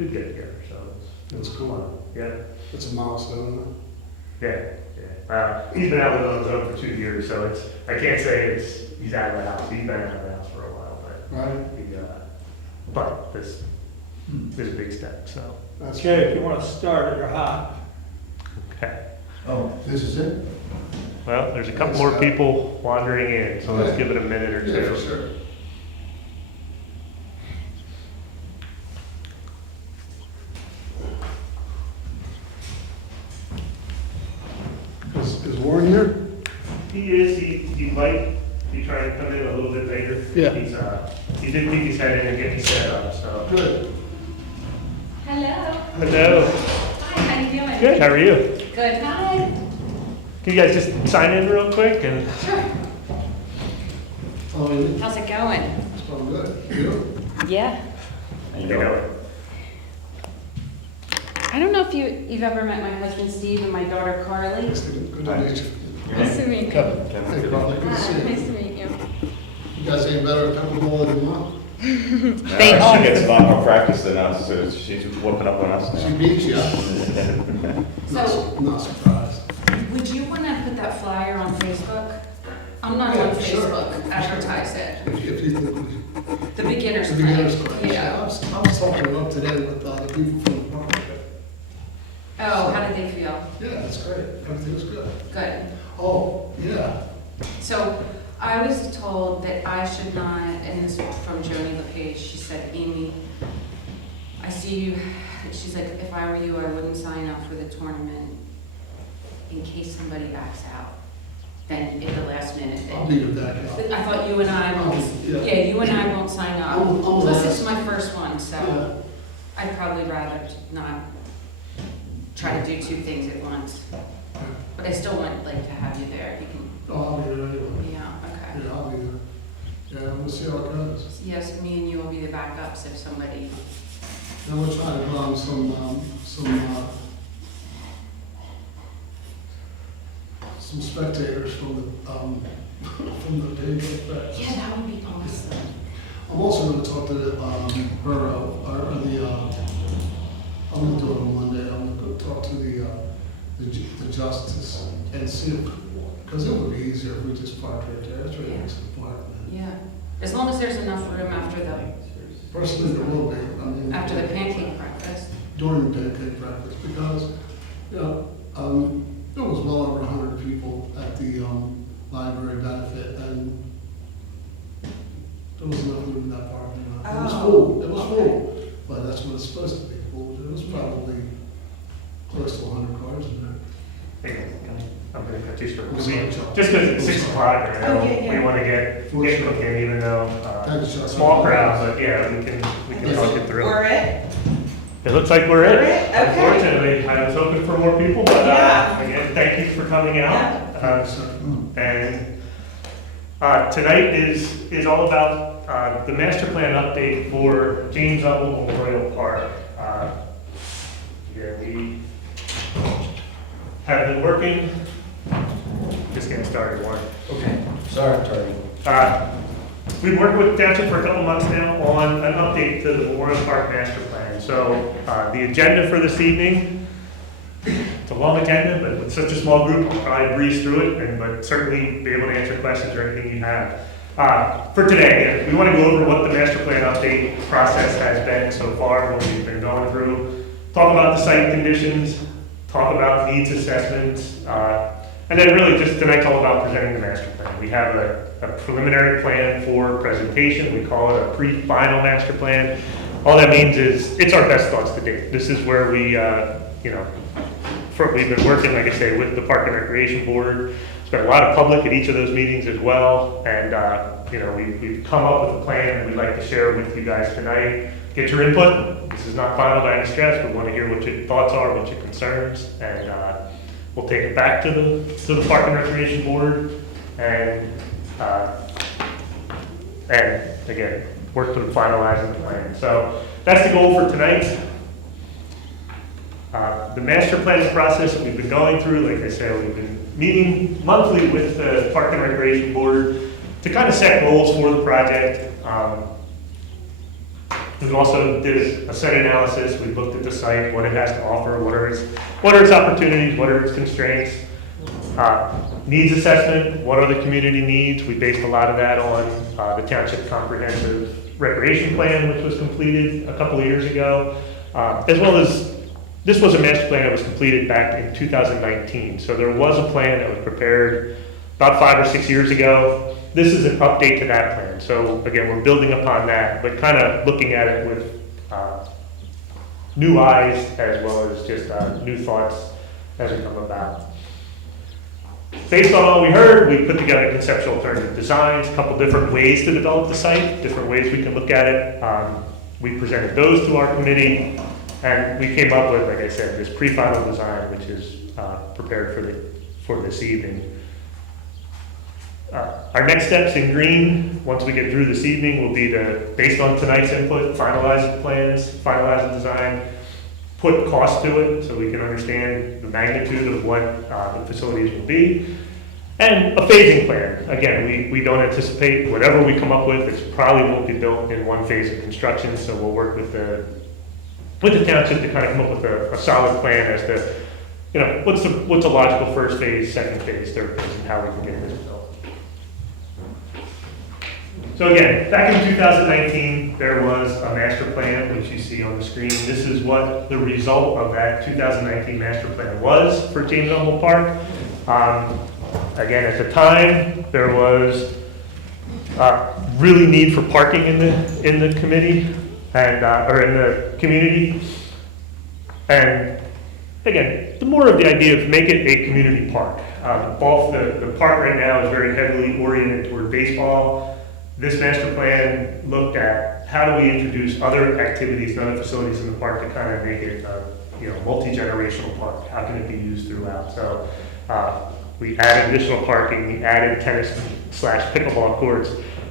could get together, so That's it's cool. fun. Yeah, It's a milestone. yeah, yeah. He's been out with on his own for 2 years, so I can't say he's out of the house. He's been out of the house for a while, but Right? but this is a big step, so. That's Okay, if you want to start it, you're hot. Okay. Oh, this is it? Well, there's a couple more people wandering in, so let's give it a minute or Yeah, two. for sure. Is Warren here? He is, he might be trying to come in a little bit later. Yeah. He did peek his head in and get me set up, so. Good. Hello. Hello. Hi, how you doing? Good, how are you? Good. Hi. Can you guys just sign in real quick and? Sure. Oh, yeah. How's it going? It's going good. You? Yeah. You know, I don't know if you've ever met my husband Steve and my daughter Carly. Good to meet you. Nice to meet you. Kevin. Hey, Carly, good to see Nice you. to meet you. You guys ain't better at pickleball than mom. They She are. gets a lot more practice than us, so she's whooping up on us She now. beats you. So, Not surprised. would you want to put that flyer on Facebook? I'm not Yeah, on sure. Facebook. Advertise it. If you think The beginner's the beginner's club. class. I Yeah. was talking about today with the people from the park. Oh, how did they feel? Yeah, that's great. Everything's good. Good. Oh, yeah. So I was told that I should not, and this was from Joni LePage, she said, Amy, I see you, she's like, if I were you, I wouldn't sign up for the tournament in case somebody backs out. Then at the last minute. I'll be your backup. I thought you and I won't, Yeah. yeah, you and I won't sign up. I'm Plus it's last. my first one, so Yeah. I'd probably rather not try to do two things at once. But I still want like to have you there, if you can, No, I'll be there anyway. yeah, okay. Yeah, I'll be there. Yeah, we'll see how it goes. Yes, me and you will be the backups if somebody, And we'll try to run some spectators from the day back. yeah, that would be awesome. I'm also gonna talk to I'm gonna do it on Monday, I'm gonna go talk to the justice and see if, because it would be easier if we just parked right there, it's right next to the park. Yeah, as long as there's enough room after Personally, there will be, I mean. the pancake breakfast. During the pancake breakfast, because, you know, there was well over 100 people at the library benefit, and there was enough room in that parking lot. It was Oh, full, it was okay. full, but that's what it's supposed to be full. There was probably close to 100 cars in there. Hey, I'm gonna cut you short. What's We- up, Chuck? Just because it's 6 o'clock, I know, Oh, yeah, yeah. we want to get For sure. cooking, even though, Thanks, Chuck. small crowd, but yeah, we can talk it through. We're it? It looks like we're We're it. it? Okay. Unfortunately, I was hoping for more people, but, Yeah. again, thank you for coming out. So, And tonight is all about the master plan update for James Upwell Memorial Park. Yeah, we have been working, just getting started, Warren. Okay, sorry, Attorney. We've worked with Township for a couple months now on an update to the Memorial Park Master Plan. So the agenda for this evening, it's a long agenda, but with such a small group, I'll probably breeze through it, but certainly be able to answer questions or anything you have. For today, we want to go over what the master plan update process has been so far, what we've been going through, talk about the site conditions, talk about needs assessments, and then really just tonight's all about presenting the master plan. We have a preliminary plan for presentation. We call it a pre-final master plan. All that means is it's our best thoughts to date. This is where we, we've been working, like I say, with the Park and Recreation Board. Spent a lot of public at each of those meetings as well. And, we've come up with a plan we'd like to share with you guys tonight. Get your input. This is not final by any stretch. We want to hear what your thoughts are, what your concerns, and we'll take it back to the Park and Recreation Board and again, work through finalizing the plan. So that's the goal for tonight. The master planning process that we've been going through, like I said, we've been meeting monthly with the Park and Recreation Board to kind of set goals for the project. We also did a site analysis, we looked at the site, what it has to offer, what are its opportunities, what are its constraints. Needs assessment, what are the community needs? We based a lot of that on the Township Comprehensive Recreation Plan, which was completed a couple of years ago, as well as, this was a master plan that was completed back in 2019. So there was a plan that was prepared about 5 or 6 years ago. This is an update to that plan. So again, we're building upon that, but kind of looking at it with new eyes as well as just new thoughts as we come about. Based on all we heard, we put together conceptual alternative designs, a couple different ways to develop the site, different ways we can look at it. We presented those to our committee, and we came up with, like I said, this pre-final design, which is prepared for this evening. Our next steps in green, once we get through this evening, will be to, based on tonight's input, finalize the plans, finalize the design, put cost to it so we can understand the magnitude of what the facilities will be, and a phasing plan. Again, we don't anticipate whatever we come up with, it probably won't be built in one phase of construction, so we'll work with the township to kind of come up with a solid plan as to, you know, what's a logical first phase, second phase, third phase, and how we can get this built. So again, back in 2019, there was a master plan, which you see on the screen. This is what the result of that 2019 master plan was for James Humboldt Park. Again, at the time, there was really need for parking in the committee and or in the community. And again, the more of the idea of make it a community park. The park right now is very heavily oriented toward baseball. This master plan looked at how do we introduce other activities and other facilities in the park to kind of make it a multi-generational park. How can it be used throughout? So we added additional parking, we added tennis/pickleball courts,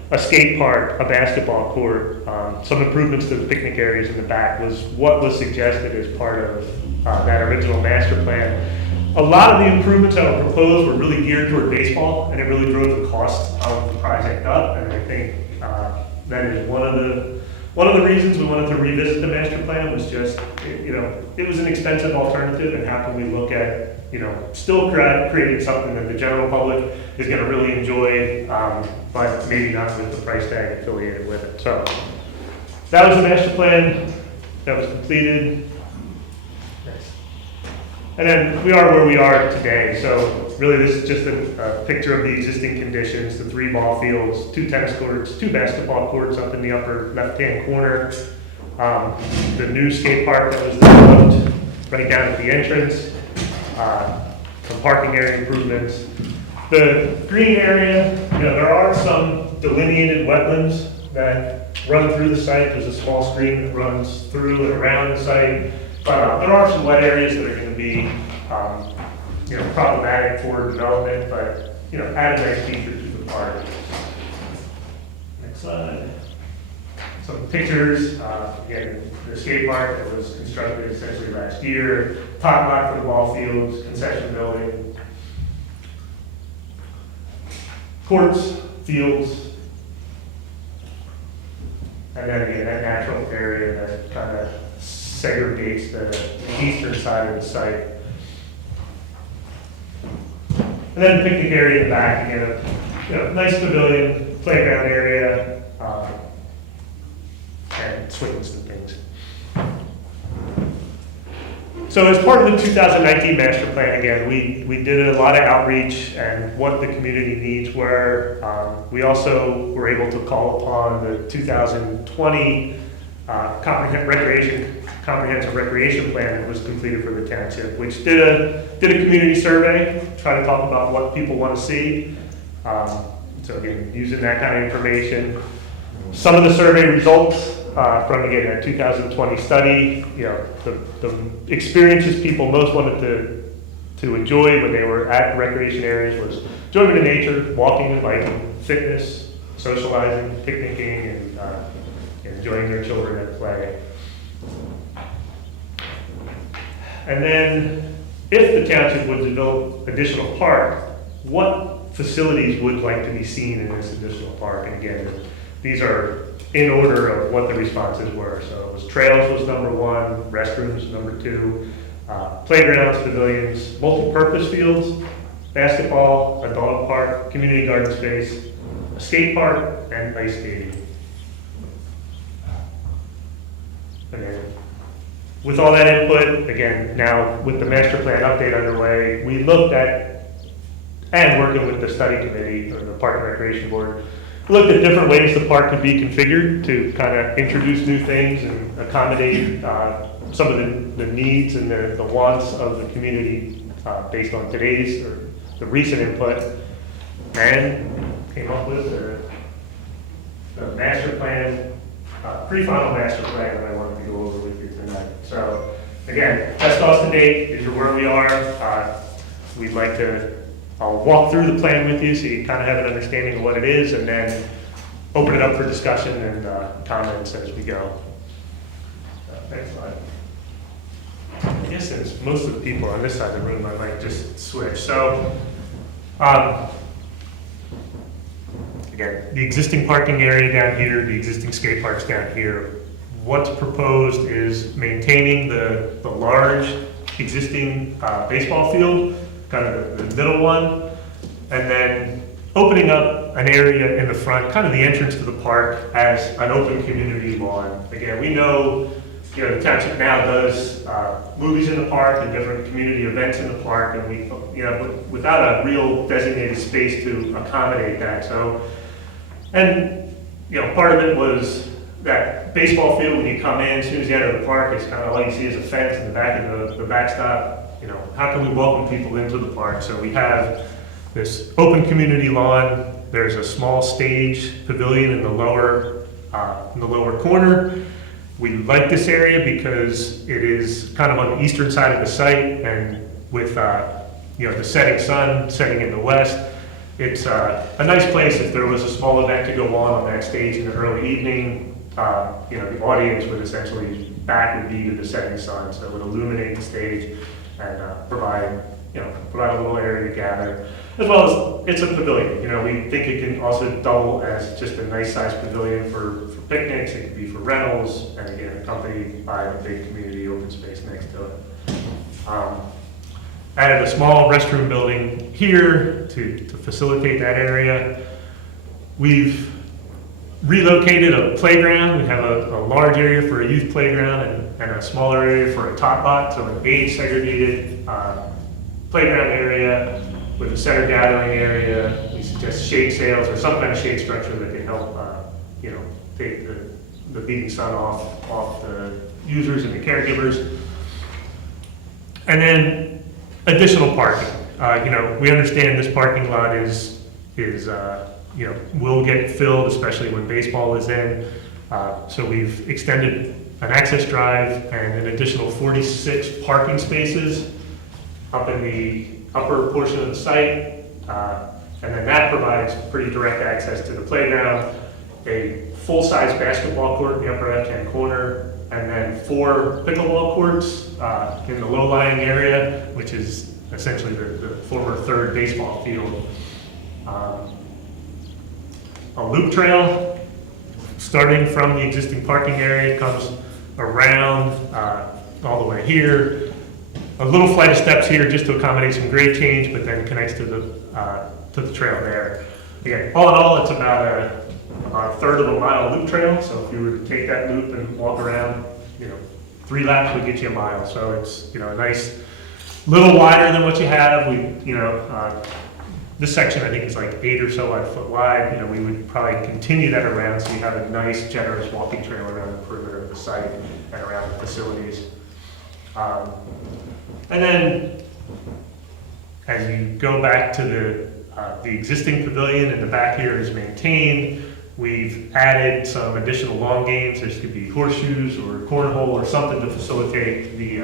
a skate park, a basketball court, some improvements to the picnic areas in the back was what was suggested as part of that original master plan. A lot of the improvements that were proposed were really geared toward baseball, and it really drove the cost of the project up. And I think that is one of the reasons we wanted to revisit the master plan was just, it was an expensive alternative, and how can we look at, still creating something that the general public is going to really enjoy, but maybe not with the price tag affiliated with it. So that was the master plan that was completed. And then we are where we are today. So really this is just a picture of the existing conditions, the 3 ball fields, 2 tennis courts, 2 basketball courts up in the upper left-hand corner, the new skate park that was developed right down at the entrance, some parking area improvements. The green area, there are some delineated wetlands that run through the site. There's a small stream that runs through and around the site. But there are some wet areas that are going to be, problematic for development, but, add a nice feature to the park. Next slide. Some pictures, again, the skate park that was constructed essentially last year, top lot for the ball fields, concession building, courts, fields, and then again, that natural area that kind of segregates the eastern side of the site. And then the picnic area in the back, again, nice pavilion, playground area, and swings and things. So as part of the 2019 master plan, again, we did a lot of outreach and what the community needs were. We also were able to call upon the 2020 comprehensive recreation plan that was completed for the township, which did a community survey, try to talk about what people want to see. So again, using that kind of information. Some of the survey results from, again, that 2020 study, the experiences people most wanted to enjoy when they were at recreation areas was enjoyment of nature, walking and biking, fitness, socializing, picnicking, and enjoying their children at play. And then, if the township would develop additional park, what facilities would like to be seen in this additional park? And again, these are in order of what the responses were. So it was trails was number one, restrooms number two, playgrounds, pavilions, multi-purpose fields, basketball, a dog park, community garden space, a skate park, and ice skating. And then, with all that input, again, now with the master plan update underway, we looked at, and working with the study committee, or the Park and Recreation Board, looked at different ways the park could be configured to kind of introduce new things and accommodate some of the needs and the wants of the community based on today's or the recent input, and came up with the master plan, pre-final master plan that I wanted to go over with you tonight. So again, best thoughts to date, these are where we are. We'd like to, I'll walk through the plan with you so you kind of have an understanding of what it is, and then open it up for discussion and comments as we go. Next slide. I guess since most of the people on this side of the room, I might just switch. So, again, the existing parking area down here, the existing skate parks down here. What's proposed is maintaining the large existing baseball field, kind of the middle one, and then opening up an area in the front, kind of the entrance to the park, as an open community lawn. Again, we know, the township now does movies in the park and different community events in the park, and we, without a real designated space to accommodate that. So, and part of it was that baseball field, when you come in, as soon as you enter the park, it's kind of all you see is a fence in the back of the backstop. How can we welcome people into the park? So we have this open community lawn. There's a small stage pavilion in the lower corner. We like this area because it is kind of on the eastern side of the site, and with the setting sun setting in the west, it's a nice place if there was a small event to go on that stage in the early evening. The audience would essentially back would be to the setting sun, so it would illuminate the stage and provide a little area to gather, as well as it's a pavilion. We think it can also double as just a nice sized pavilion for picnics. It could be for rentals, and again, accompanied by a big community open space next to it. Added a small restroom building here to facilitate that area. We've relocated a playground. We have a large area for a youth playground and a smaller area for a tot lot, so an age segregated playground area with a center gathering area. We suggest shade sails or some kind of shade structure that can help, take the beating sun off the users and the caregivers. And then additional parking. We understand this parking lot is will get filled, especially when baseball is in. So we've extended an access drive and an additional 46 parking spaces up in the upper portion of the site. And then that provides pretty direct access to the playground, a full-size basketball court in the upper left-hand corner, and then 4 pickleball courts in the low-lying area, which is essentially the former third baseball field. A loop trail starting from the existing parking area comes around all the way here. A little flight of steps here just to accommodate some grade change, but then connects to the trail there. Again, all in all, it's about a third of a mile loop trail. So if you were to take that loop and walk around, 3 laps would get you a mile. So it's a nice, little wider than what you have. This section I think is like 8 or so foot wide. We would probably continue that around so you have a nice, generous walking trail around the perimeter of the site and around the facilities. And then as you go back to the existing pavilion in the back here is maintained. We've added some additional lawn games. There could be horseshoes or cornhole or something to facilitate the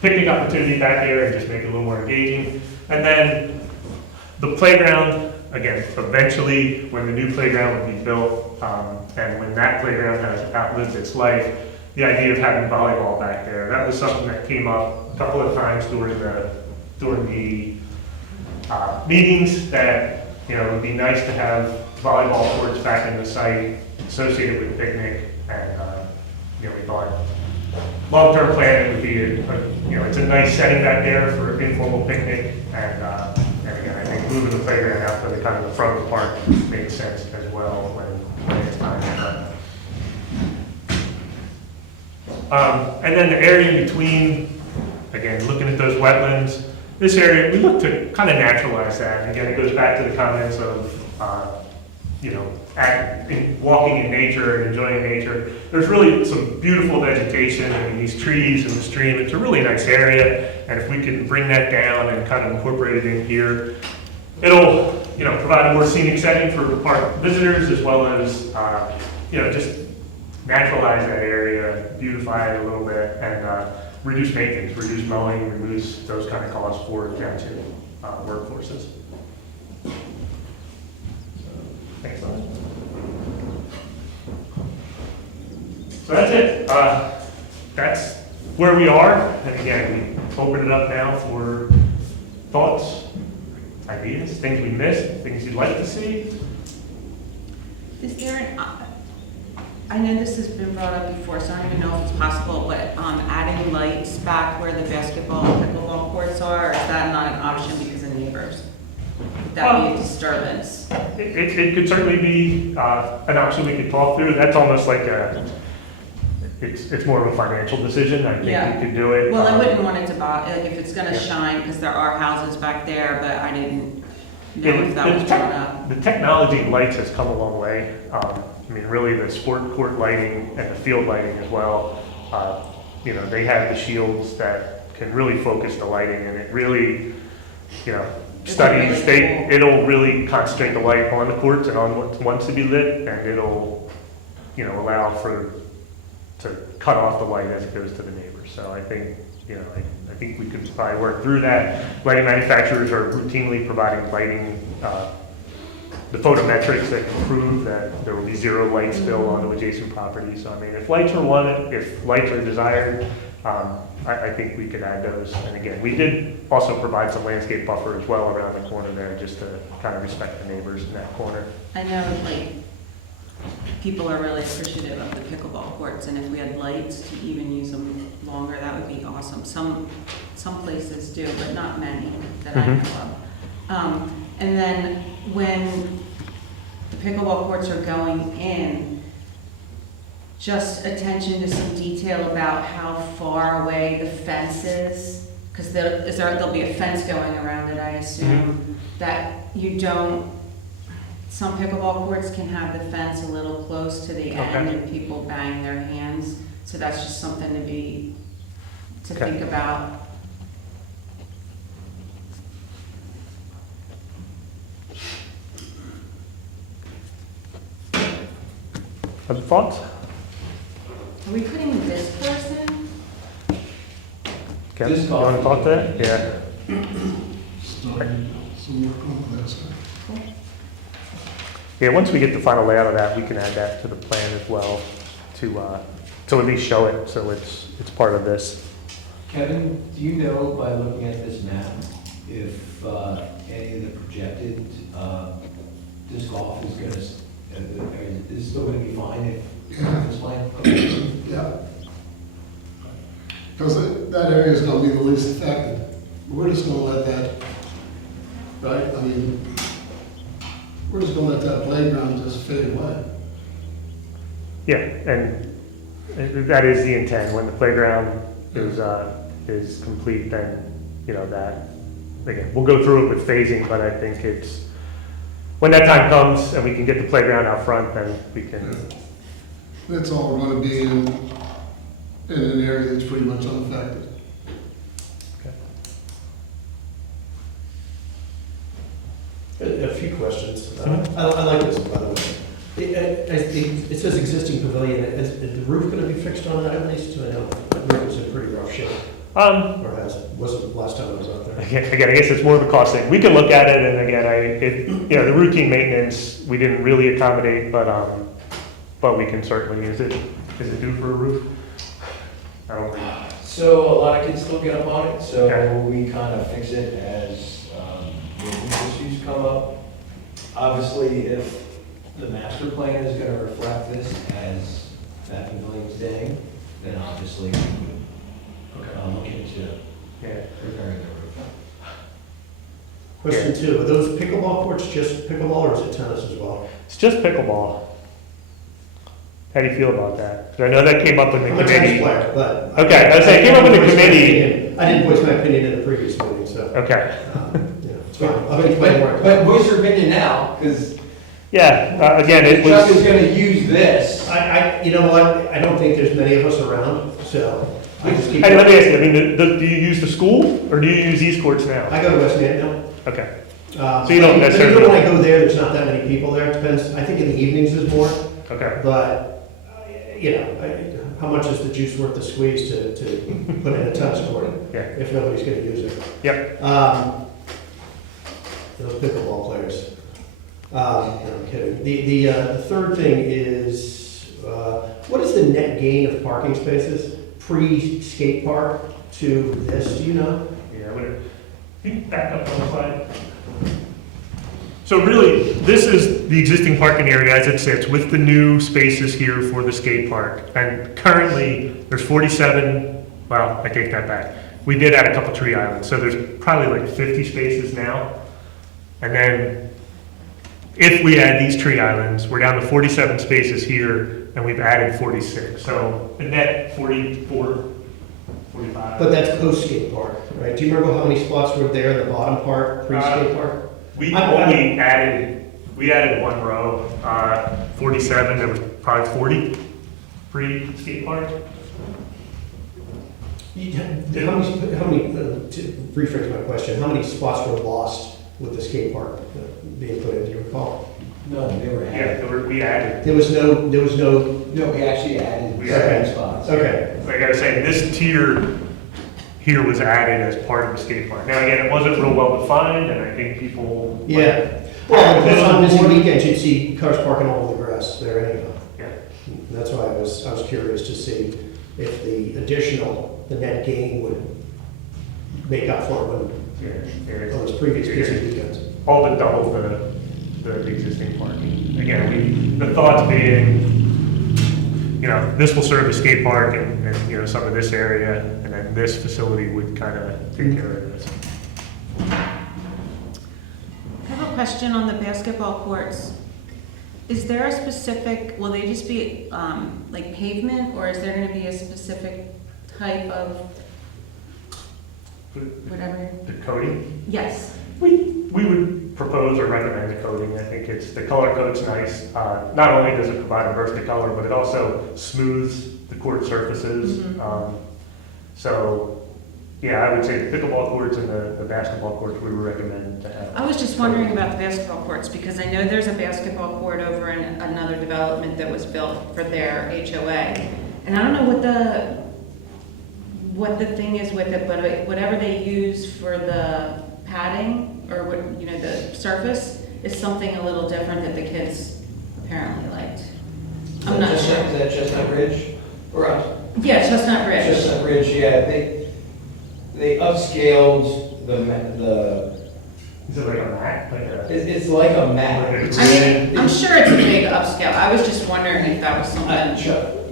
picnic opportunity back there and just make it a little more engaging. And then the playground, again, eventually when the new playground would be built, and when that playground has outlived its life, the idea of having volleyball back there, that was something that came up a couple of times during the meetings, that it would be nice to have volleyball courts back in the site. associated with the picnic, and, you know, we thought long-term plan would be, you know, it's a nice setting back there for informal picnic, and again, I think moving the playground out to the kind of the front of the park makes sense as well when it's time. And then the area in between, again, looking at those wetlands, this area, we look to kind of naturalize that. And again, it goes back to the comments of, you know, walking in nature and enjoying nature. There's really some beautiful vegetation, I mean, these trees and the stream, it's a really nice area. And if we can bring that down and kind of incorporate it in here, it'll, you know, provide a more scenic setting for park visitors as well as, you know, just naturalize that area, beautify it a little bit, and reduce maintenance, reduce mowing, reduce those kind of costs for township workforces. Thanks, Don. So that's it. That's where we are. And again, we open it up now for thoughts, ideas, things we missed, things you'd like to see. Is there an, I know this has been brought up before, so I don't even know if it's possible, but adding lights back where the basketball and pickleball courts are, or is that not an option because of neighbors? Would that be a disturbance? It could certainly be an option we could talk through. That's almost like it's more of a financial decision. I think we could do it. Well, I wouldn't want it to bother, like if it's gonna shine, because there are houses back there, but I didn't know if that was brought up. The technology in lights has come a long way. I mean, really the sport court lighting and the field lighting as well. You know, they have the shields that can really focus the lighting, and it really, you know, studies, it'll really concentrate the light on the courts and on what wants to be lit, and it'll, you know, allow to cut off the light as it goes to the neighbors. So I think, you know, I think we could probably work through that. Lighting manufacturers are routinely providing lighting, the photometrics that can prove that there will be zero light spill onto adjacent properties. So I mean, if lights are wanted, if lights are desired, I think we could add those. And again, we did also provide some landscape buffer as well around the corner there, just to kind of respect the neighbors in that corner. I know, like, people are really appreciative of the pickleball courts, and if we had lights to even use them longer, that would be awesome. Some places do, but not many that I know of. And then when the pickleball courts are going in, just attention to some detail about how far away the fence is, because there'll be a fence going around it, I assume, that you don't, some pickleball courts can have the fence a little close to the end and people bang their hands, so that's just something to think about. Other thoughts? Are we putting this person? Kevin, you want to talk to that? Yeah. Starting some work on that side. Yeah, once we get the final layout of that, we can add that to the plan as well to at least show it, so it's part of this. Kevin, do you know by looking at this map if any of the projected disc golf is going to, is still going to be fine if this plan? Yeah. Because that area is going to be the least affected. We're just going to let that, right? I mean, we're just going to let that playground just fade away. Yeah, and that is the intent. When the playground is complete, then, you know, that, again, we'll go through it with phasing, but I think it's, when that time comes and we can get the playground out front, then we can. That's all we're going to be in an area that's pretty much unaffected. A few questions. I like this, by the way. It says existing pavilion. Is the roof going to be fixed on that at least? I know the roof was in pretty rough shape. Or has it? Wasn't last time I was out there. Again, I guess it's more of a cost thing. We can look at it, and again, you know, the routine maintenance, we didn't really accommodate, but we can certainly use it. Is it due for a roof? I don't think. So a lot of kids still get up on it, so Okay. we kind of fix it as maintenance issues come up. Obviously, if the master plan is gonna reflect this as that pavilion staying, then obviously we would look into Yeah. repairing the roof. Question two, are those pickleball courts just pickleball or is it tennis as well? It's just pickleball. How do you feel about that? 'Cause I know that came up in the I'm a tennis committee. player, but. Okay, I was saying, it came up in the committee. I didn't voice my opinion in the previous meeting, so, Okay, you know, it's fine. I'll explain more. But voice your opinion now, because yeah, again, it Chuck is was, gonna use this. You know what, I don't think there's many of us around, so I just keep. hey, let me ask you, I mean, do you use the school, or do you use East Courts now? I go to West End now. Okay, So you don't necessarily- Even when I go there, there's not that many people there, it depends, I think in the evenings there's more, okay. but, you know, how much is the juice worth the squeeze to put in a tennis court Yeah. if nobody's gonna use it? Yep. Those pickleball players. No, I'm kidding. The third thing is, what is the net gain of parking spaces pre-skate park to this, do you know? Yeah, can you back up on the slide? So really, this is the existing parking area as it sits with the new spaces here for the skate park. And currently, there's 47, well, I take that back. We did add a couple tree islands, so there's probably like 50 spaces now. And then if we add these tree islands, we're down to 47 spaces here, and we've added 46. So a net 44, 45. But that's post-skate park, right? Do you remember how many spots were there in the bottom part, pre-skate park? We only added one row, 47, there was probably 40 pre-skate park. How many, to rephrase my question, how many spots were lost with the skate park being put in, do you recall? No, they were added. We added. There was no, No, we actually added We seven added. spots. okay. Like I was saying, this tier here was added as part of the skate park. Now, again, it wasn't real well defined, and I think people. Yeah. Well, because on busy weekends, you'd see cars parking all over the grass there anyhow. Yeah. That's why I was curious to see if the net gain would make up for it when, Yeah, on those previous busy weekends. all but double the existing parking. Again, the thoughts being, you know, this will serve the skate park and, you know, some of this area, and then this facility would kind of take care of this. I have a question on the basketball courts. Is there a specific, will they just be like pavement, or is there going to be a specific type of whatever? The coating, Yes. we would propose or recommend the coating. I think the color coat's nice. Not only does it provide a burst of color, but it also smooths the court surfaces. Mhm. So, yeah, I would say the pickleball courts and the basketball courts we would recommend to have. I was just wondering about the basketball courts, because I know there's a basketball court over in another development that was built for their HOA. And I don't know what the thing is with it, but whatever they use for the padding, or what, you know, the surface, is something a little different that the kids apparently liked. I'm not sure. Is that Chestnut Ridge? Or, Yeah, Chestnut Ridge. Chestnut Ridge, yeah, they upscaled the, Is it like a mat? it's like a mat. Like I mean, I'm sure it's a big upscale. I was just wondering if that was something.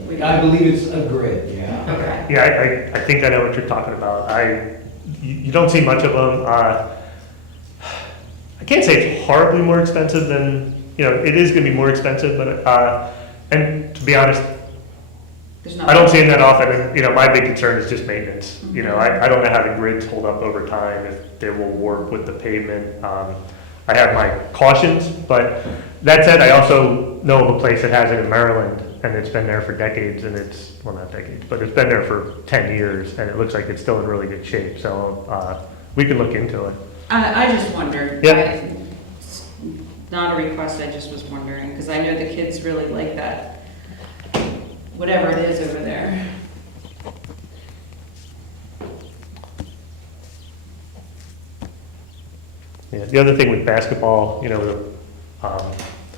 we- I believe it's a grid, yeah. Okay. Yeah, I think I know what you're talking about. You don't see much of them. I can't say it's horribly more expensive than, you know, it is gonna be more expensive, but, and to be honest, There's I don't see them that often, and, you know, my big concern is just maintenance. You know, I don't know how the grids hold up over time, if they will warp with the pavement. I have my cautions, but that said, I also know of a place that has it in Maryland, and it's been there for decades, and it's, well, not decades, but it's been there for 10 years, and it looks like it's still in really good shape, so, we can look into it. I just wondered. Yeah. It's not a request, I just was wondering, because I know the kids really like that, whatever it is over there. Yeah, the other thing with basketball, you know,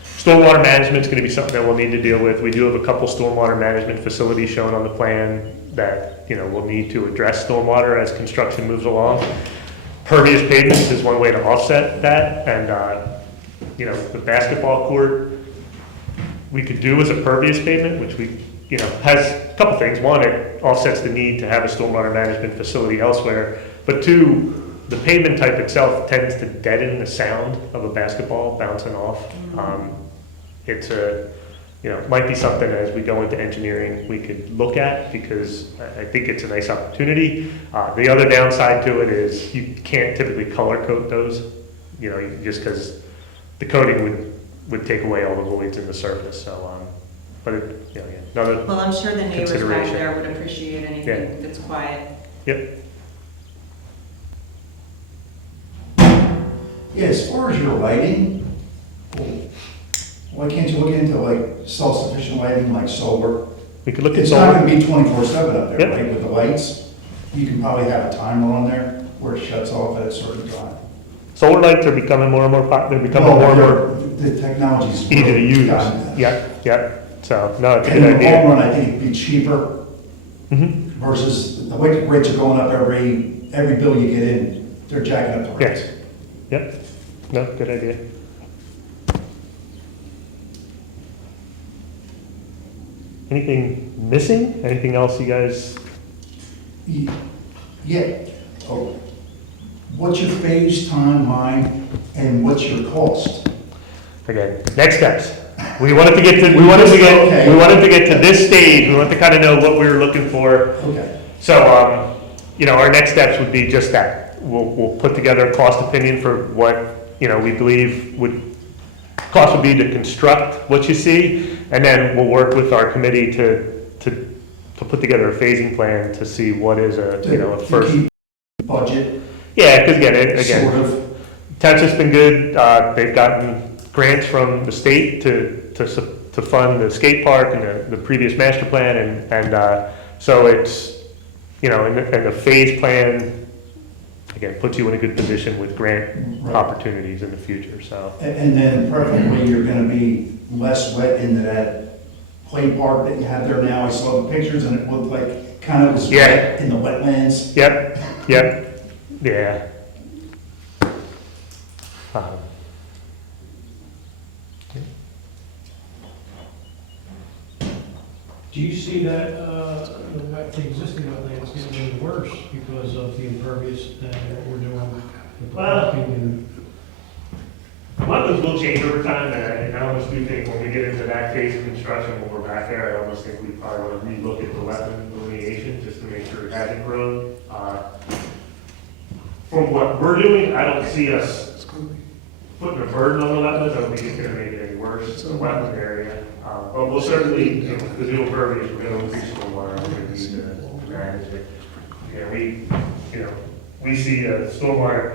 stormwater management is going to be something that we'll need to deal with. We do have a couple stormwater management facilities shown on the plan that, you know, we'll need to address stormwater as construction moves along. Pervious pavements is one way to offset that, and, you know, the basketball court, we could do as a pervious pavement, which we, has a couple things. One, it offsets the need to have a stormwater management facility elsewhere. But two, the pavement type itself tends to deaden the sound of a basketball bouncing off. It's might be something as we go into engineering we could look at, because I think it's a nice opportunity. The other downside to it is you can't typically color coat those, just because the coating would take away all the voids in the surface, so, but another, Well, I'm sure the neighbors back Consideration. there would appreciate anything that's quiet. yep. Yeah, as far as your lighting, why can't you look into like self-sufficient lighting, like solar? We could look at It's not solar. gonna be 24/7 up there, Yep. right, with the lights? You can probably have a timer on there where it shuts off at a certain time. Solar lights are becoming more and more they're becoming more and more The technology's. easy to use. gotten that. Yeah. So, no, it's a And good in the long idea. run, I think it'd be cheaper Mhm. versus the way rates are going up every bill you get in, they're jacking up the rates. Yep. No, good idea. Anything missing? Anything else you guys? Yeah. Oh. What's your phase timeline and what's your cost? Again, next steps. We wanted to get to this stage. We wanted to kind of know what we were looking for. Okay. So, our next steps would be just that. We'll put together a cost opinion for what, we believe cost would be to construct what you see, and then we'll work with our committee to put together a phasing plan to see what is a To first. keep budget, Yeah, because again, sort of. Township's been good. They've gotten grants from the state to fund the skate park and the previous master plan, and so it's, and the phase plan, again, puts you in a good position with grant Right. opportunities in the future, so. And then preferably you're gonna be less wet into that play park that you have there now. I saw the pictures and it looked like kind of was Yeah. wet in the wetlands. Yep, yeah. Do you see that, the existing wetlands getting any worse because of the impervious and what we're doing with the Well- parking and? Wetlands will change over time, and I almost do think when we get into that phase of construction, when we're back there, I almost think we probably want to relook at the wetland delineation, just to make sure it hasn't grown. From what we're doing, I don't see us putting a burden on the wetlands. I don't think it's gonna make it any worse, it's a wetland area. But we'll certainly, the new impervious, we're gonna increase the water, we're gonna need to manage it. We see stormwater.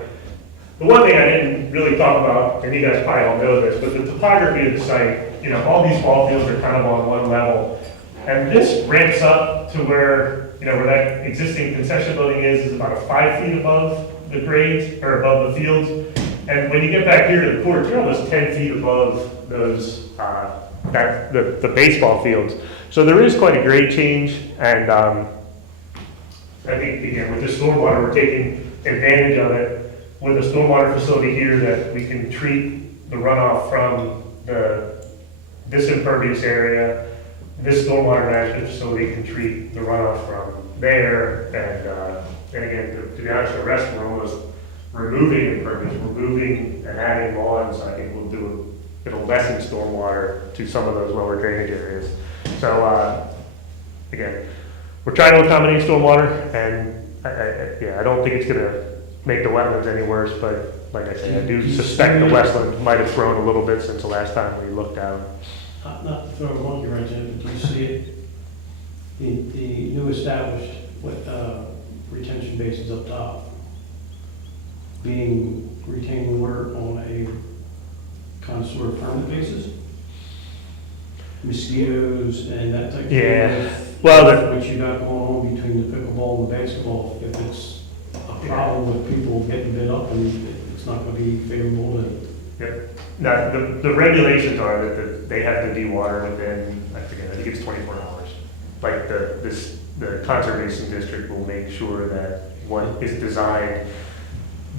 The one thing I didn't really talk about, and you guys probably all know this, but the topography of the site, all these ball fields are kind of on one level. And this ramps up to where, where that existing concession building is about 5 feet above the grades, or above the fields. And when you get back here to the court, you're almost 10 feet above those, the baseball fields. So there is quite a grade change, and I think, again, with this stormwater, we're taking advantage of it with a stormwater facility here that we can treat the runoff from this impervious area. This stormwater management facility can treat the runoff from there, and again, to be honest, the rest we're almost removing impervious, removing and adding lawns. I think it'll lessen stormwater to some of those lower drainage areas. So, again, we're trying to accommodate stormwater, and I don't think it's gonna make the wetlands any worse, but like I said, I do suspect the wetland might have grown a little bit since the last time we looked at them. Not to throw a monkey wrench in it, but do you see it, the new established retention basins up top being retaining water on a kind of sort of permanent basis? Mosquitoes and that type of thing? Yeah. Well, What you got going on between the pickleball and the basketball, if it's a problem with people getting bit up and it's not gonna be favorable to. Yep. Now, the regulations are that they have to de-water within, I think it's 24 hours. Like the conservation district will make sure that what is designed,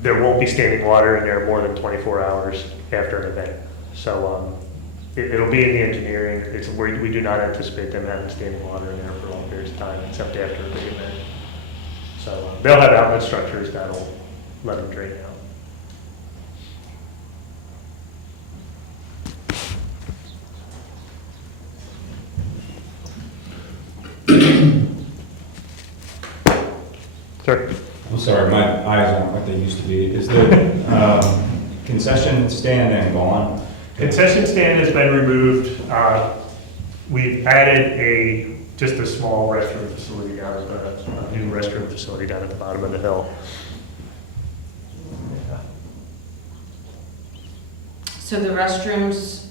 there won't be standing water in there more than 24 hours after an event. So, it'll be in the engineering. We do not anticipate them having standing water in there for long periods of time, except after a big event. So they'll have outlet structures that'll let them drain out. Sir? I'm sorry, my eyes aren't what they used to be. Is the concession stand then gone? Concession stand has been removed. We've added just a small restroom facility down at a new restroom facility down at the bottom of the hill. So the restrooms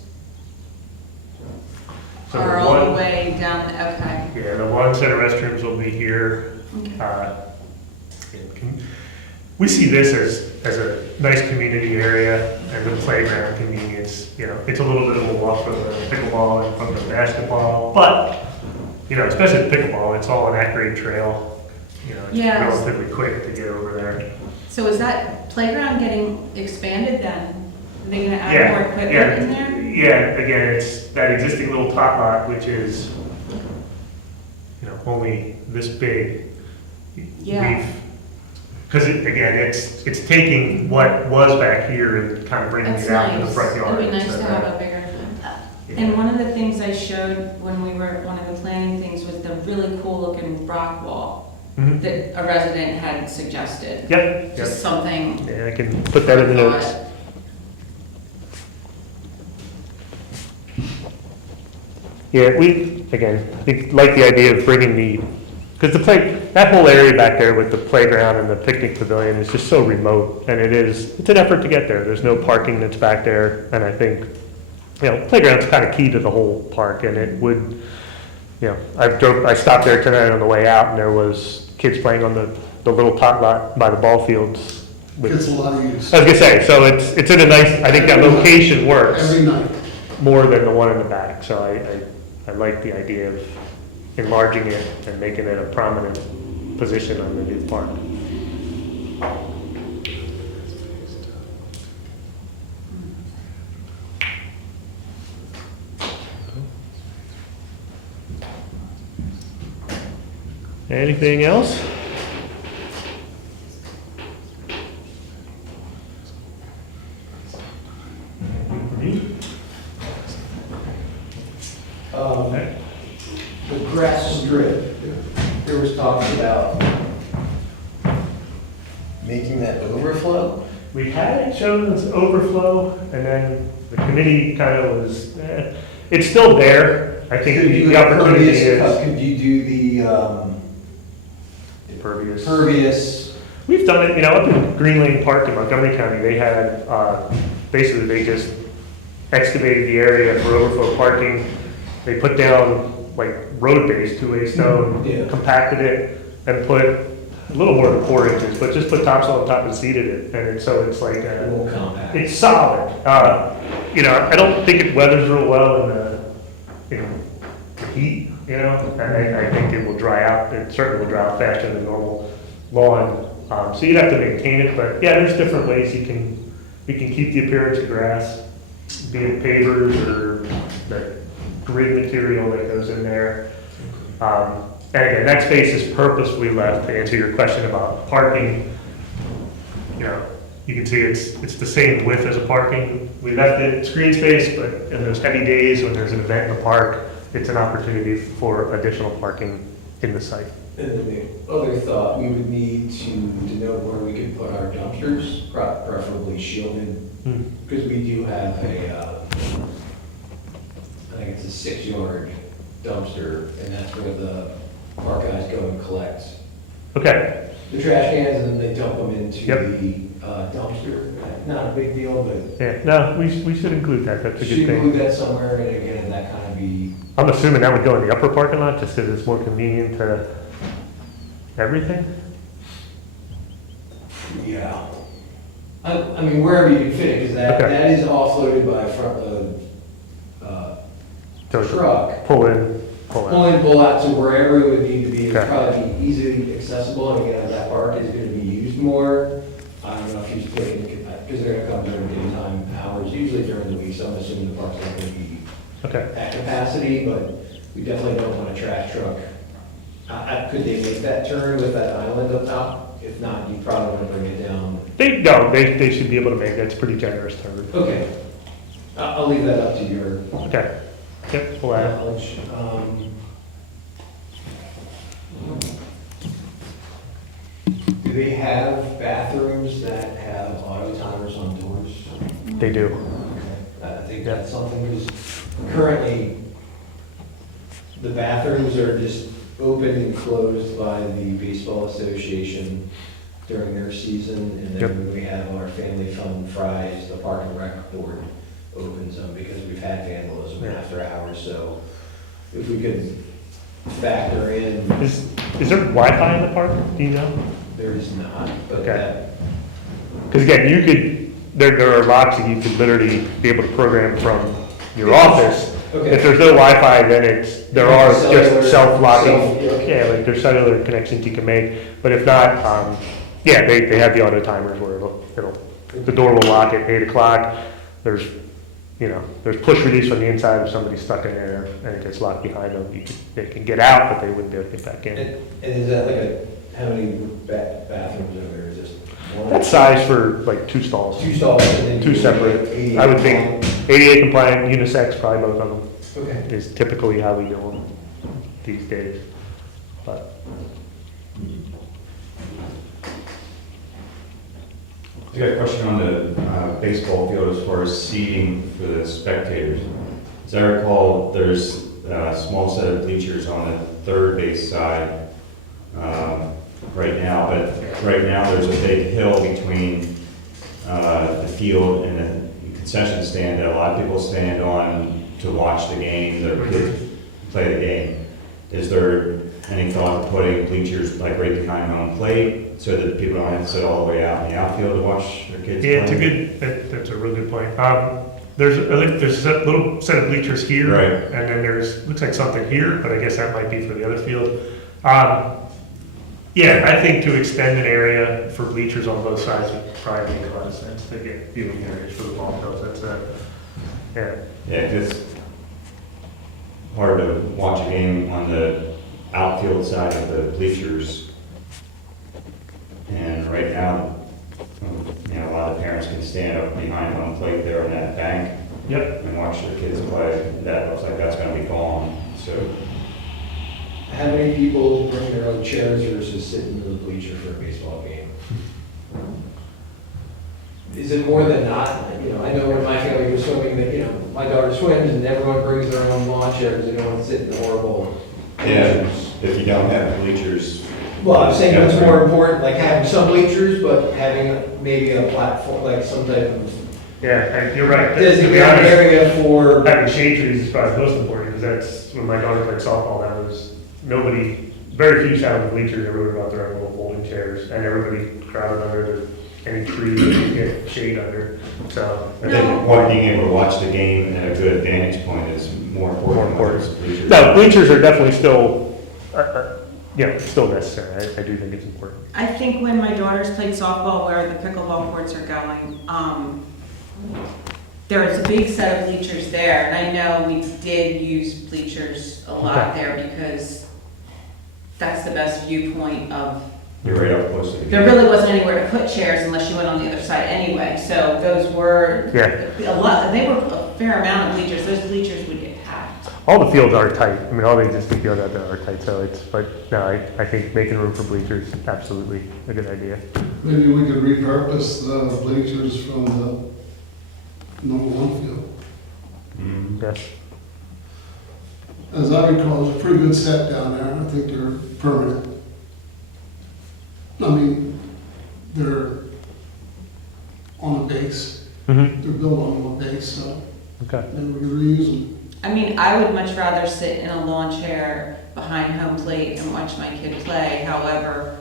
So are all the one- way down, okay. Yeah, the one set of restrooms will be here. Okay. We see this as a nice community area and the playground convenience. You know, it's a little bit of a walk from the pickleball and from the basketball, but, you know, especially the pickleball, it's all an at-grade trail. You know, it's Yeah. relatively quick to get over there. So is that playground getting expanded then? Are they gonna add Yeah, more equipment yeah. in there? Yeah, again, it's that existing little tot lot, which is, you know, only this big. Yeah. Because again, it's taking what was back here and kind of bringing That's it out in the nice. front yard. It'd be nice So to that- have a bigger. yeah. And one of the things I showed when we were, one of the planning things was the really cool looking rock wall Mhm. that a resident had suggested. Yep, yep. Just something. Yeah, I can put that in the notes. Yeah, again, I think, like the idea of bringing because that whole area back there with the playground and the picnic pavilion is just so remote, and it's an effort to get there. There's no parking that's back there, and I think, you know, playground's kind of key to the whole park, and it would, you know, I stopped there tonight on the way out, and there was kids playing on the little tot lot by the ball fields. Gets a lot of use. I was gonna say, so it's in a nice, I think that location works Every night. more than the one in the back, so I like the idea of enlarging it and making it a prominent position on the new park. Anything else? The grass strip, there was talk about making that overflow. We had it shown as overflow, and then the committee kind of was, it's still there. I think Could you the have opportunity pervious- is Could you do the impervious. pervious? We've done it, you know, up in Green Lane Park in Montgomery County, they had, basically, they just excavated the area for overflow parking. They put down, like, road base, two-way stone, Yeah. compacted it, and put a little more than 4 inches, but just put topsoil on top and seeded it, and so it's like, A little compact. it's solid. You know, I don't think it weathers real well in the heat, you know, and I think it will dry out, it certainly will dry out faster than normal lawn. So you'd have to maintain it, but yeah, there's different ways you can keep the appearance of grass, be it pavers or the grid material that goes in there. And again, that space is purposefully left to answer your question about parking. You know, you can see it's the same width as a parking. We left it screen space, but in those heavy days when there's an event in the park, it's an opportunity for additional parking in the site. And then the other thought, we would need to know where we could put our dumpsters, preferably shielded, because we do have I think it's a 6-yard dumpster, and that's where the park guys go and collect Okay, the trash cans, and then they dump them into Yep. the dumpster. Not a big deal, but yeah, no, we should include that, that's a should good thing. include that somewhere, and again, that kind of be, I'm assuming that would go in the upper parking lot, just because it's more convenient to everything? yeah. I mean, wherever you can fit it, because Okay. that is offloaded by a front load So truck. pull in, pull Pull out. in, pull out, so wherever it would need to be, it'd Okay. probably be easily accessible, and again, if that park is gonna be used more, I don't know if you're splitting, because they're gonna come during daytime hours, usually during the week, so I'm assuming the park's not gonna be Okay. at capacity, but we definitely don't want a trash truck. Could they make that turn with that island up top? If not, you probably want to bring it down. They should be able to make it. It's a pretty generous turn. Okay. I'll leave that up to your Okay. Yep, we'll add it. knowledge. Do they have bathrooms that have auto timers on doors? They do. Okay. I think Yeah. that's something, because currently, the bathrooms are just open and closed by the baseball association during their season, and Yep. then when we have our family fun Fridays, the park and rec board opens them, because we've had vandalism Yeah. after hours, so if we could factor in, Is there Wi-Fi in the park? Do you know? there is not, but Okay. that, Because again, you could, there are locks that you could literally be able to program from your office. okay. If there's no Wi-Fi, then there are Cellular- just self-locking, self- yeah, like there's cellular connections you can make. But if not, yeah, they have the auto timers where the door will lock at 8 o'clock. There's push release from the inside if somebody's stuck in there and it gets locked behind them. They can get out, but they wouldn't be able to get back in. And is that like how many bathrooms are there? Is this one? That size for like 2 stalls, Two stalls and then. 2 you separate. like 88 I would think 88 compliant, unisex, probably both of them. Okay. Is typically how we do them these days. But I got a question on the baseball field as far as seating for the spectators. As I recall, there's a small set of bleachers on the third base side right now, but right now there's a big hill between the field and the concession stand that a lot of people stand on to watch the game, their kids play the game. Is there any thought of putting bleachers like right behind home plate so that people don't have to sit all the way out in the outfield to watch their kids play? yeah, that's a really good point. There's a little set of bleachers here. Right. And then looks like something here, but I guess that might be for the other field. Yeah, I think to extend an area for bleachers on both sides would probably make a lot of sense to get viewing areas for the ball fields. Yeah. Yeah, it's hard to watch a game on the outfield side of the bleachers. And right now, a lot of parents can stand up behind home plate there on that bank Yep. and watch their kids play. That looks like that's gonna be gone, so. How many people bring their own chairs versus sitting in the bleacher for a baseball game? Is it more than not? I know when my family was swimming, that, my daughter swims and everyone brings their own lawn chairs. They don't want to sit in the horrible Yeah, bleachers. if you don't have bleachers. Well, I'm saying it's more important, like having some bleachers, but having maybe a platform, like some type of Yeah, you're right. To be designated honest, area for. having shade trees is probably most important, because that's, when my daughter played softball, very few sat on the bleachers, everybody brought their own little folding chairs, and everybody crowded under any tree that you get shade under, so. I think being able to watch the game at a good vantage point is more important. More important. than bleachers. No, bleachers are definitely still, still necessary, I do think it's important. I think when my daughters played softball where the pickleball courts are going, there was a big set of bleachers there, and I know we did use bleachers a lot Okay. there because that's the best viewpoint of, You're right up close to the game. there really wasn't anywhere to put chairs unless you went on the other side anyway, so those were, Yeah. a lot, they were a fair amount of bleachers, those bleachers would get packed. All the fields are tight, I mean, all the existing fields out there are tight, so I think making room for bleachers, is absolutely a good idea. Maybe we could repurpose the bleachers from the number 1 field. Mhm. Yes. As I recall, there's a pretty good set down there. I think they're permanent. I mean, they're on a base. Mm-hmm, They're built on a base, so okay. maybe we could reuse them. I mean, I would much rather sit in a lawn chair behind home plate and watch my kid play. However,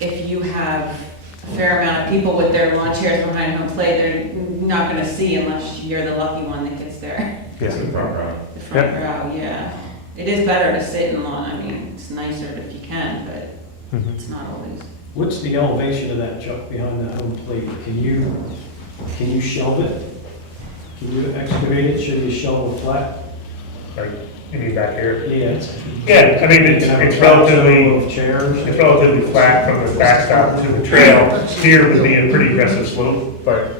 if you have a fair amount of people with their lawn chairs behind home plate, they're not gonna see unless you're the lucky one that gets there. It's the front row. The front row, yeah. It is better to sit in lawn. I mean, it's nicer if you can, but Mhm. it's not always. What's the elevation of that, Chuck, behind the home plate? Can you shelve it? When you excavate it, should you shovel flat? Like, you mean back here? Yeah. Yeah, I mean, You can have a it's flat relatively, shovel of chairs. it's relatively flat from the backstop to the trail. Here would be a pretty aggressive slope, but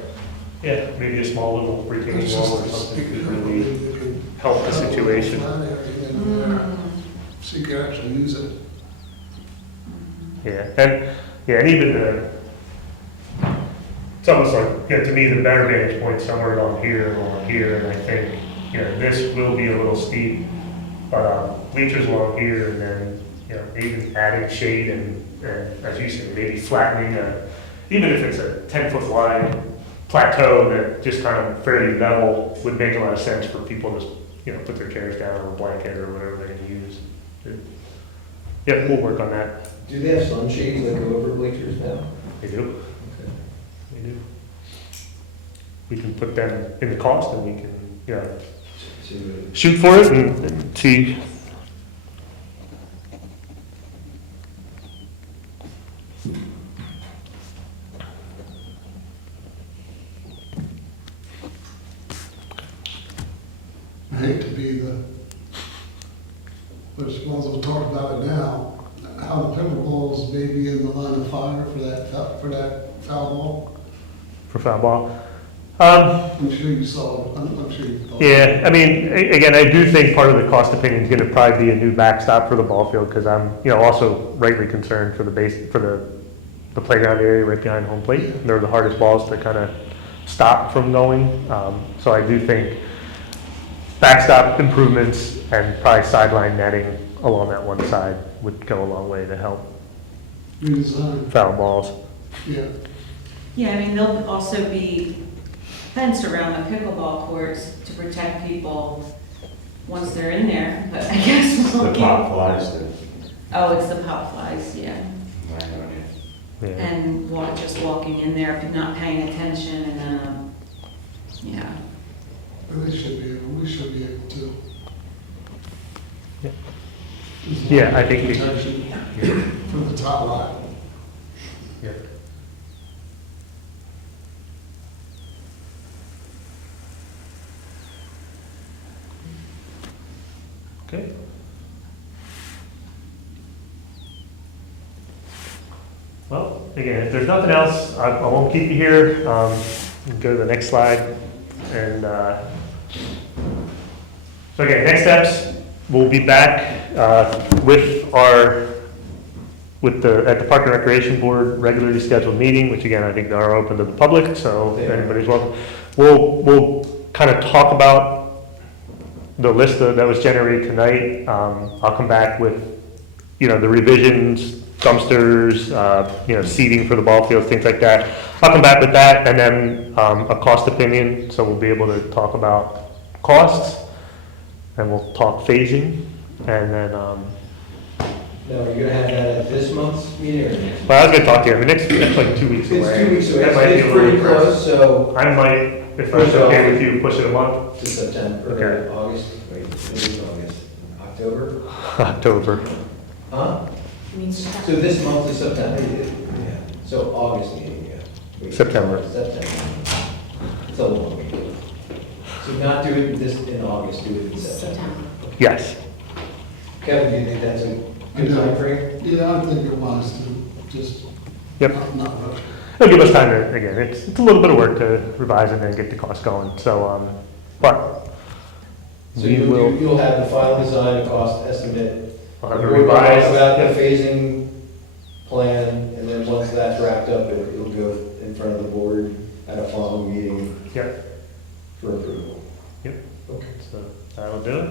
yeah, maybe a small little retaining It's wall or just something a could really help the situation. So you can actually use it. Yeah, and even it's almost like, to me, the better vantage point somewhere along here, and I think, this will be a little steep, but bleachers along here, and then, maybe adding shade and as you said, maybe flattening even if it's a 10-foot wide plateau that just kind of fairly level would make a lot of sense for people to, put their chairs down on a blanket or whatever they're gonna use. Yeah, we'll work on that. Do they have sunshades that go over bleachers now? They do. We do. We can put them in the cost and we can, shoot for it and see. I hate to be but as well as we'll talk about it now, how the pickleballs may be in the line of fire for that foul ball. For foul ball. I'm sure you saw it, I'm sure you thought. Yeah, I mean, again, I do think part of the cost opinion is gonna probably be a new backstop for the ball field, because I'm, also rightly concerned for the playground area right behind home plate. They're the hardest balls to kind of stop from going. So I do think backstop improvements and probably sideline netting along that one side would go a long way to help Redesign, foul balls. yeah. Yeah, I mean, there'll also be fence around the pickleball courts to protect people once they're in there, but I guess The we'll pop flies, the, Oh, it's the pop flies, yeah. Yeah. And just walking in there, if you're not paying attention, and then, yeah. But we should be able to. Yeah. Yeah, I think we- Protection from the top line. Yeah. Okay. Well, again, if there's nothing else, I won't keep you here. Go to the next slide. And so again, next steps, we'll be back at the Park and Recreation Board regularly scheduled meeting, which again, I think are open to the public, so anybody's welcome. We'll kind of talk about the list that was generated tonight. I'll come back with, the revisions, dumpsters, seating for the ball fields, things like that. I'll come back with that, and then a cost opinion, so we'll be able to talk about costs, and we'll talk phasing, and then, Now, are you gonna have that at this month's meeting or next? well, I was gonna talk to you, that's like 2 weeks away. It's 2 weeks away, That might be it's a little pretty aggressive. close, so I might, if it's okay with you, push it a month, to September, Okay. or August, wait, it is August, October? October. Huh? So this month is September, yeah, so August meeting, yeah. Wait, September. September. It's a long week. So not do it in August, do it in September. Yes. Kevin, do you think that's a good I do. time frame? Yeah, I think it was to just Yep. not rush. It'll give us time to, again, it's a little bit of work to revise and then get the cost going, so, but So we will, you'll have the final design and cost estimate. I'll have The it board will talk revised. about Yep. the phasing plan, and then once that's wrapped up, it'll go in front of the board at a following meeting Yep. for approval. Yep. Okay. So that'll do it.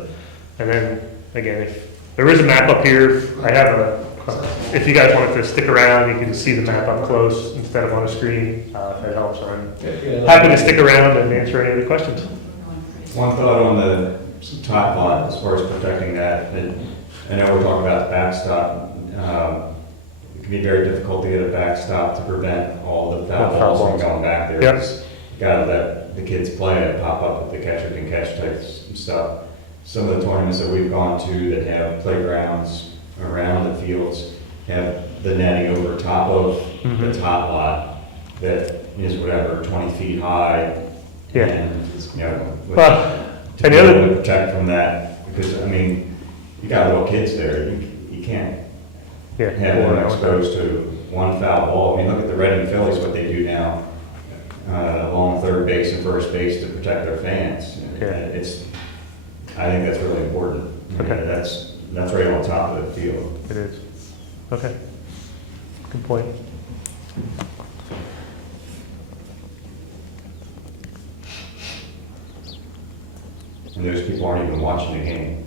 And then, again, if there is a map up here, I have if you guys wanted to stick around, you can see the map up close instead of on a screen, if it helps. I'm happy to stick around and answer any of the questions. one thought on the top lot as far as protecting that, and I know we're talking about the backstop. It can be very difficult to get a backstop to prevent all the foul balls from going back there. Yep. Just gotta let the kids play and pop up with the catcher can catch type stuff. Some of the tournaments that we've gone to that have playgrounds around the fields have the netting over top of the top lot that is whatever, 20 feet high, Yeah. And, you know, Well, to and be the able other, to protect from that, because, I mean, you got little kids there, you can't yeah. have them exposed to one foul ball. I mean, look at the Reading Phillies, what they do now, along third base and first base to protect their fans. Yeah. I think that's really important. I mean, Okay. That's right on top of the field. It is. Okay. Good point. And those people aren't even watching the game.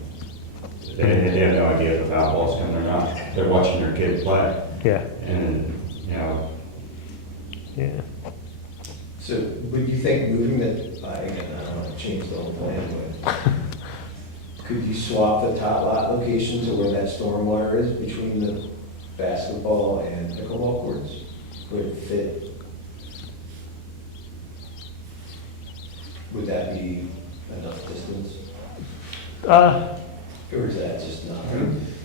They have no idea if the foul ball's coming or not. They're watching their kid play. Yeah. And, you know, Yeah. So would you think moving the, again, I don't want to change the whole plan, but could you swap the top lot location to where that stormwater is between the basketball and pickleball courts? Would it fit? Would that be enough distance? Or is that just not?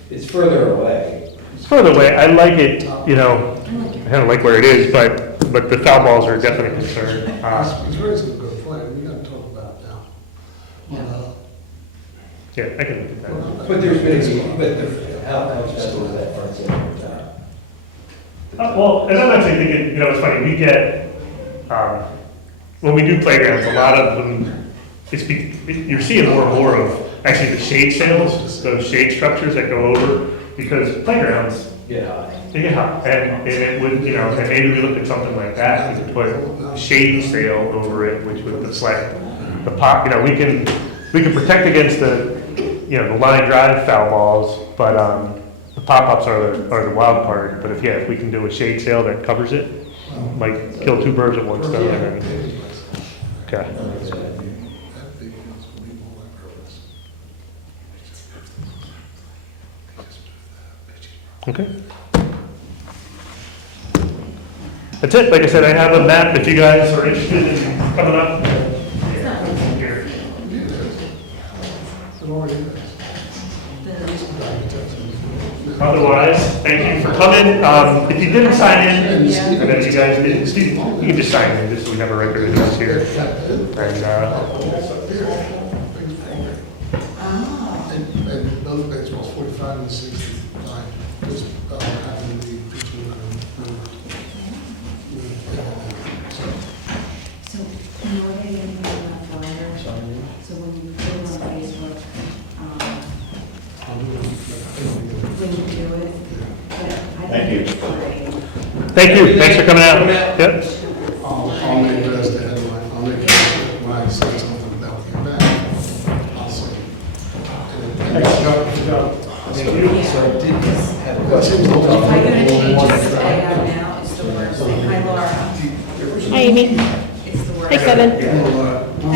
It's further away. It's further away. I like it, you know, I kind of like where it is, but the foul balls are definitely a concern. It's very good plan, we gotta talk about it now. Yeah, I can look at that. But there's been, how special is that front center? Well, as I'm actually thinking, you know, it's funny, we get, when we do playgrounds, a lot of them, you're seeing more and more of actually the shade sails, those shade structures that go over, because playgrounds, Yeah. they get hot, and it would, you know, and maybe we look at something like that, we could put a shade sail over it, which would deflect the pop, you know, we can protect against the, you know, the line drive foul balls, but, the pop-ups are the wild card, but if we can do a shade sail that covers it, might kill two birds with one stone, I mean. Okay. Okay. That's it, like I said, I have a map, if you guys are interested in coming up. Here. Otherwise, thank you for coming. If you didn't sign in, and then you guys didn't, Steve, you can just sign in, just so we have a record address here. And, And those baseballs, 45 and 65, just having the between So, in order to get anything on that flyer, so when you put it on Facebook, when you do it, but I Thank you. think it's thank you, thanks for coming out. Yep. I'll make the rest ahead of mine, I'll make it when I say something about the event, I'll say. Good job. So I did have a question. If I go to change this day out now, it's the worst thing. Hi, Laura. Hi, Amy. It's the worst. Hi, Kevin. Yeah.